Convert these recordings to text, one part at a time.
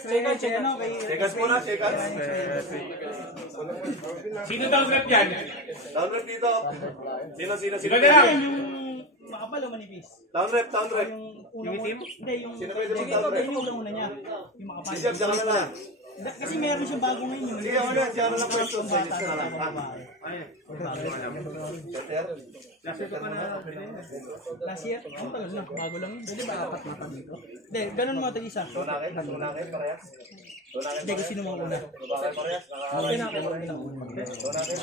Checkers muna, checkers. Sino down rep yan? Down rep dito. Sino? Sino yan? Makapal o manipis? Down rep. Yung itim? Hindi, yung... Sino pwede mag-down rep? Yung una niya. Yung makapal. Si Jeff, saka na lang. Kasi meron siyang bago ngayon. Yung Sige, siya na lang pwesto. Last year? Ang tagal na. Bago lang yun. Pwede ba apat mata dito? Hindi, ganun mo ito isa. Tunakin, parehas. Hindi, kasi sino mga una? Tunakin, parehas. Okay na ako. Tunakin,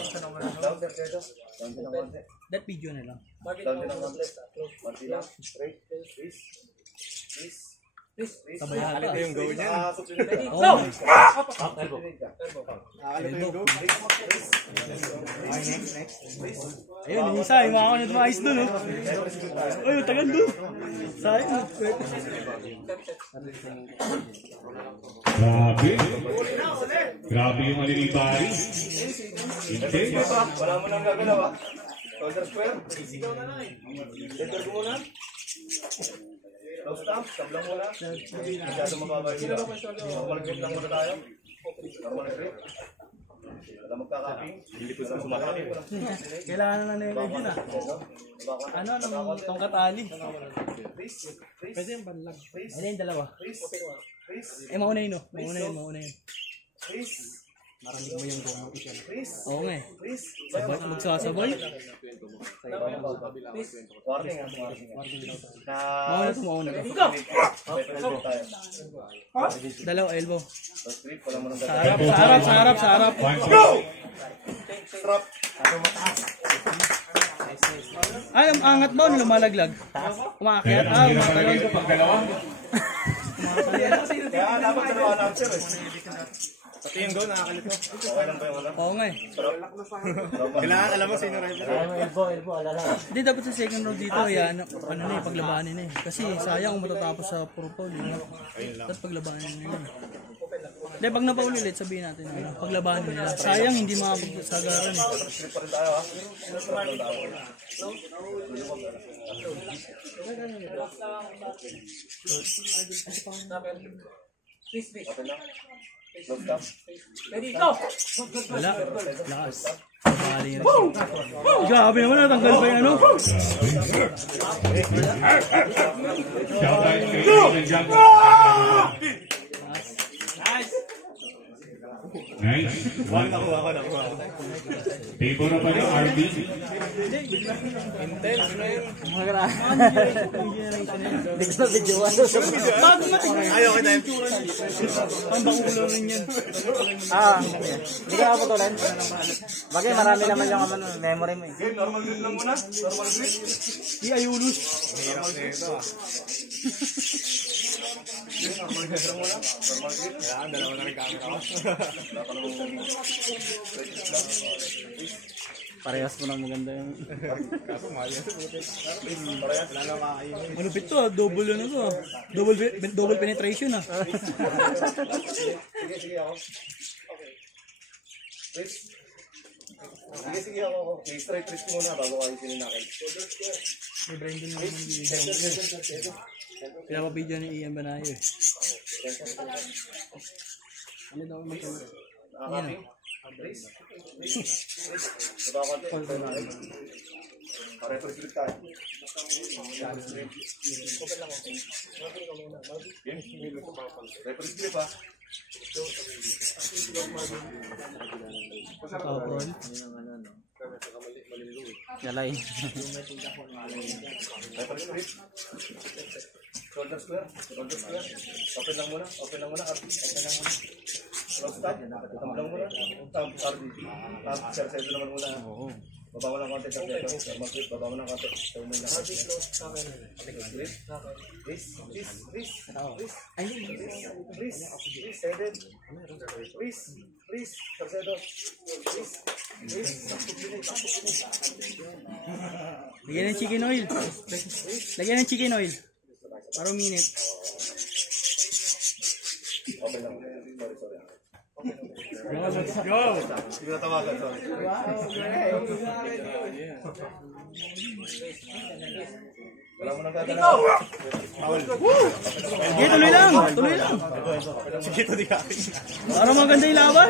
down rep dito. Down din ang konti. That video na lang. Down din ang konti. Konti lang. Straight. Please. Sabayan ka. Yung go niyan. Go! Elbow. Ayun, isa. Yung mga kanit mais dun. Ayun, tagal dun. Sayang. Grabe yung ano ni Barry. Wala mo nang gagalaw ah. Shoulder square. Center ko muna. Low stamp, tablang muna. Masyado mababa yung normal grip lang muna tayo. Normal grip. Wala magkakaping. Hindi ko sa sumakaping. Kailangan na nila yun ah. Ano, ng tongkat ali. Pwede yung banlag. Ano yung dalawa? Mauna yun, no? Mauna yun. Maraming mo yung gumot siya. Oo nga eh. Sabay, magsasabay. Warning. Mauna to. Dalawa, elbow. Sa harap. Go! Strap. Ay, ang angat ba? Lumalaglag? Umakyat? Umakyat. Kaya dapat dalawa na answer eh. Pati yung go, nakakalito. Okay lang ba yung alam? Oo nga eh. Kailangan alam mo sino rin. Elbow, alala. Hindi, dapat sa second round dito, yan, ano na eh, paglabanin na eh. Kasi sayang kung matatapos sa puro foul eh. Dapat paglabanin na eh. Hindi, pag napaulilit, sabihin natin, ano, paglabanin nila. Sayang, hindi makapagsagaran eh. Strip pa rin tayo ha. Okay lang. Low stop. Wala, lakas. Mali rin. Grabe naman, natanggal pa yung ano. Shout out kay Ian Jang. Nice. One. Favor na pa rin, RB. Intense na yun. Hindi ko na video. Bago matingin. Ayaw kita yun. Ang bakulo rin yan. Hindi ka kaputulan. Bagay, marami naman yung memory mo eh. Okay, normal grip lang muna. Normal grip. Di ayulos. Hirap na ito ah. Normal grip lang muna. Normal grip. Kailangan, dalawa na rin camera ko. Parehas mo na maganda yung... Kaso mahal yan. Parehas. Wala lang kakainin. Malupit to ah, double ano to ah. Double penetration ah. Sige ako. Okay. Sige ako. Okay, straight wrist muna bago kayo sininakin. May brain din naman yung video. Pinapabidyo ni Ian Banayo eh. Ano daw naman ito? Nakakaping. Please. Baba ko ito. Pare-pare slip tayo. Referee slip ha. Kapron. Galay. Referee slip. Shoulder square. Open lang muna. Open lang muna. Low stop. Tamblang muna. Sir naman muna. Baba mo ng konti. Baba mo ng konti. Lagyan ng chicken oil. Lagyan ng chicken oil. Para minute. Okay lang. Sorry. Sige na tawagan, sorry. Wala mo nang gagalaw. Sige, tuloy lang. Tuloy lang. Sige, ito di ka. Para maganda yung laban.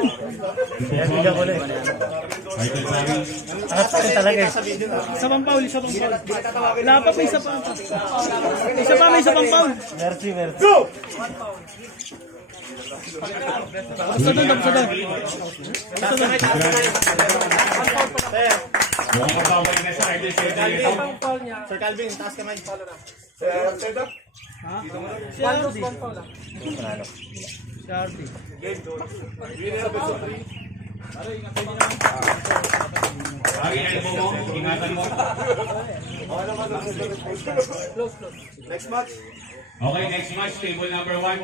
Michael Paris. Sakit talaga eh. Isa pang foul, isa pang foul. Wala pa, may isa pa. Isa pa, may isa pang foul. Merci, merci. Tapos na doon, tapos na doon. Mukhang mabawal na sa idol sa Sir Calvin, taas kamay. Sir, stand up. Si Ardi. Si Ardi. Pari, elbow mo. Ingatan mo. Next match. Okay, next match. Table number 1.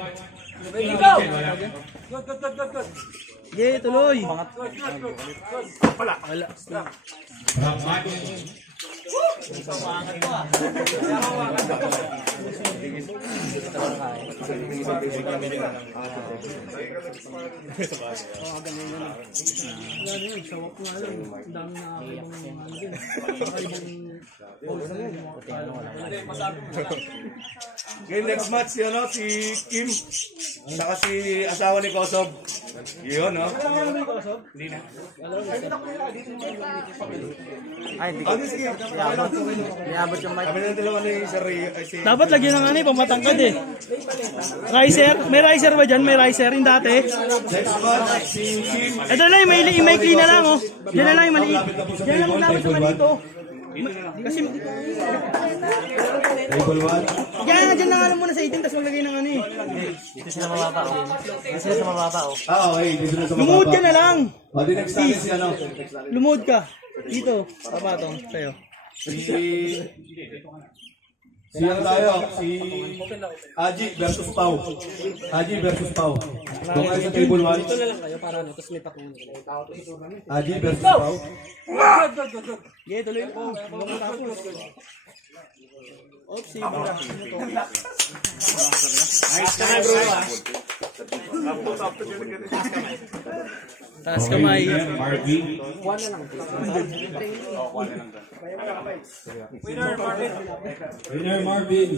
Sige, tuloy. Drop match. Game next match si ano, si Kim. Saka si asawa ni Kosob. Yun, no? Ay, hindi ko. Iabot yung mic. Kami na dalawa ni Sir Rio. Ay, si... Dapat lagyan ng ano eh, pamatangkad eh. Riser? May riser ba dyan? May riser yung dati? Next match, si Kim. Ito na lang, may clean na lang oh. Diyan na lang yung maliit. Diyan lang dapat yung maliit oh. Kasi, Table 1. diyan na nga lang muna sa 18, tapos maglagay ng ano eh. Dito sila mababa oh. Dito sila sa mababa oh. Okay. Dito na sa Lumuhod ka na lang. O, di next natin si ano. Lumuhod ka. Dito. Tama to, sa'yo. Si ano tayo? Si Aji versus Pau. Aji versus Pau. Doon kayo sa table 1. Dito na lang kayo para ano, tapos may patungan. Aji versus Pau. Sige, tuloy po. Oops, sige. Taas kamay. Marvin. Winner Marvin.